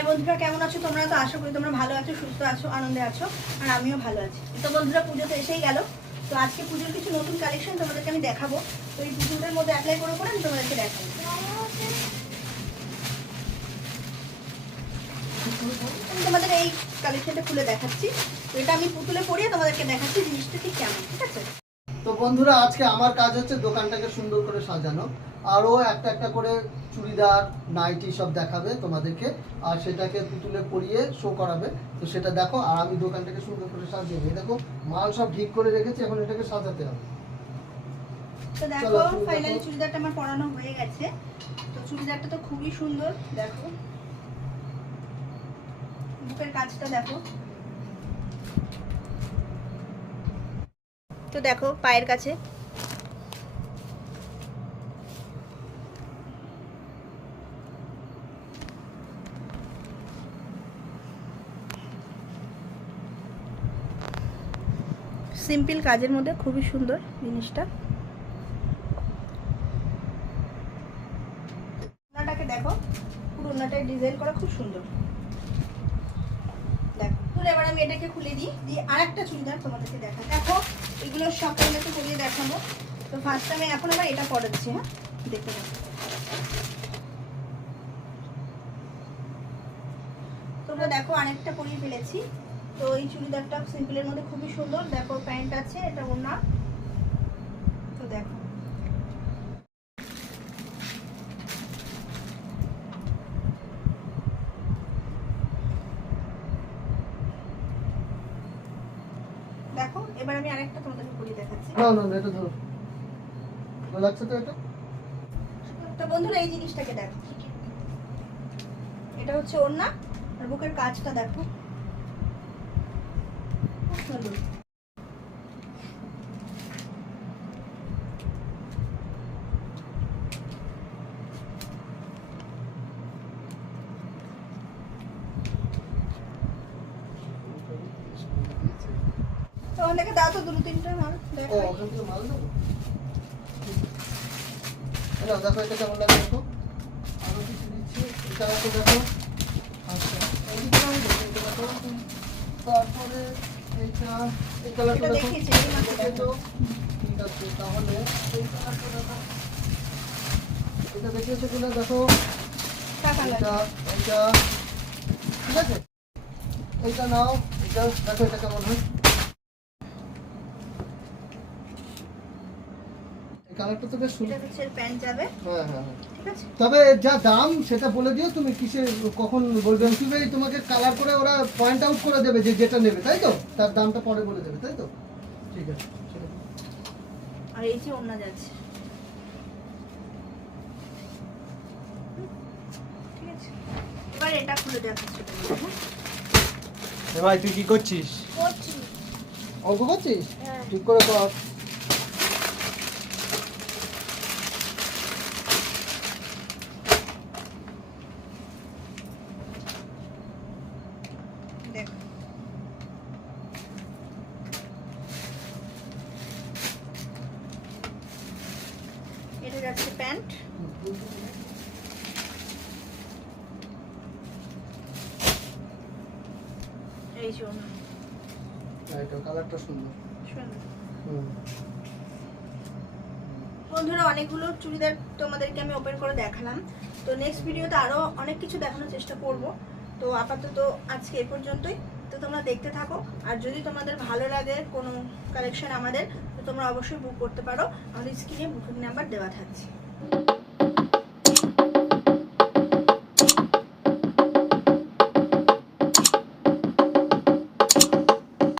High বন্ধুরা, কেমন আছো? তোমরা তো আশা করি তোমরা ভালো আছো, সুস্থ আছো, আনন্দে আছো, আর আমিও ভালো আছি। তো বন্ধুরা পুজো তো এসেই গেল। তো আজকে পুজোর কিছু নতুন কালেকশন তোমাদেরকে আমি দেখাবো। তো এই পুজোটার মধ্যে অ্যাপ্লাই করে করে আমি তোমাদেরকে দেখাবো। আমি তোমাদের এই কালেকশনটা খুলে দেখাচ্ছি। তো এটা আমি পুতুলে পরিয়ে তোমাদেরকে দেখাচ্ছি জিনিসটা ঠিক কেমন, ঠিক আছে? তো বন্ধুরা আজকে আমার কাজ হচ্ছে দোকানটাকে সুন্দর করে সাজানো। আরও একটা একটা করে চুড়িদার নাইটি সব দেখাবে তোমাদেরকে। আর সেটাকে পুতুলে পরিয়ে শো করাবে। তো সেটা দেখো আর আমি দোকানটাকে সুন্দর করে সাজিয়ে নিই। দেখো মাল সব ঠিক করে রেখেছি এখন এটাকে সাজাতে হবে। তো দেখো ফাইনালি চুড়িদারটা আমার পরানো হয়ে গেছে। তো চুড়িদারটা তো খুবই সুন্দর দেখো। বুকের কাজটা দেখো। তো দেখো পায়ের কাছে। সিম্পল কাজের মধ্যে খুবই সুন্দর জিনিসটা। ওনাটাকে দেখো, পুরো ওনাটায় ডিজাইন করা খুব সুন্দর। দেখো এবার আমি এটাকে খুলে দিই, দিয়ে আর একটা চুড়িদার তোমাদেরকে দেখা দেখো এগুলো সব তোমাদেরকে পরিয়ে দেখাবো। তো ফার্স্ট আমি এখন আবার এটা পড়াচ্ছি হ্যাঁ? দেখতে দেখো তোমরা দেখো আরেকটা পরিয়ে ফেলেছি। তো এই চুড়িদারটা সিম্পলের মধ্যে খুবই সুন্দর। দেখো প্যান্ট আছে, এটা ওনা তো দেখো দেখো এবার আমি আরেকটা তোমাদেরকে পরিয়ে দেখাচ্ছি। না না না, এটা ধরো। ভালো লাগছে তো এটা? তো বন্ধুরা এই জিনিসটাকে দেখো। এটা হচ্ছে ওড়না আর বুকের কাজটা দেখো। খুব সুন্দর। দাও তো দুটো তিনটা মাল দেখো ওখান থেকে মাল দেবো এটা দেখো এটা কেমন লাগে দেখো। আরও কিছু দিচ্ছি এটা দেখো। আচ্ছা দেখো তারপরে এইটা এই কালারটা দেখো। দেখিয়েছি, এটা ঠিক আছে তাহলে এই কালারটা দেখো। এটা দেখিয়েছো কিনা দেখো। এটা এটা ঠিক আছে? এইটা নাও এটা দেখো এটা কেমন হয়। কালারটা তো বেশ সুন্দর। প্যান্ট যাবে। হ্যাঁ হ্যাঁ হ্যাঁ। ঠিক আছে? তবে যা দাম সেটা বলে দিও তুমি কিসে কখন বলবে তুমি তোমাকে কালার করে ওরা পয়েন্ট আউট করে দেবে যে যেটা নেবে তাই তো? তার দামটা পরে বলে দেবে তাই তো? ঠিক আছে ঠিক আছে। আর এই যে অন্য যাচ্ছে। ঠিক আছে। এবার এটা খুলে দেখাচ্ছি হ্যাঁ? ভাই তুই কি করছিস? অঙ্ক করছিস? হ্যাঁ। ঠিক করে কর দেখো এটা যাচ্ছে প্যান্ট। এই যে এটা কালারটা সুন্দর। সুন্দর। বন্ধুরা অনেকগুলো চুড়িদার তোমাদেরকে আমি ওপেন করে দেখালাম। তো নেক্সট ভিডিওতে আরও অনেক কিছু দেখানোর চেষ্টা করব। তো আপাতত আজকে এ পর্যন্তই। তো তোমরা দেখতে থাকো। আর যদি তোমাদের ভালো লাগে কোনো কালেকশন আমাদের, তো তোমরা অবশ্যই বুক করতে পারো। আমাদের স্ক্রিনে বুকিং নাম্বার দেওয়া থাকছে।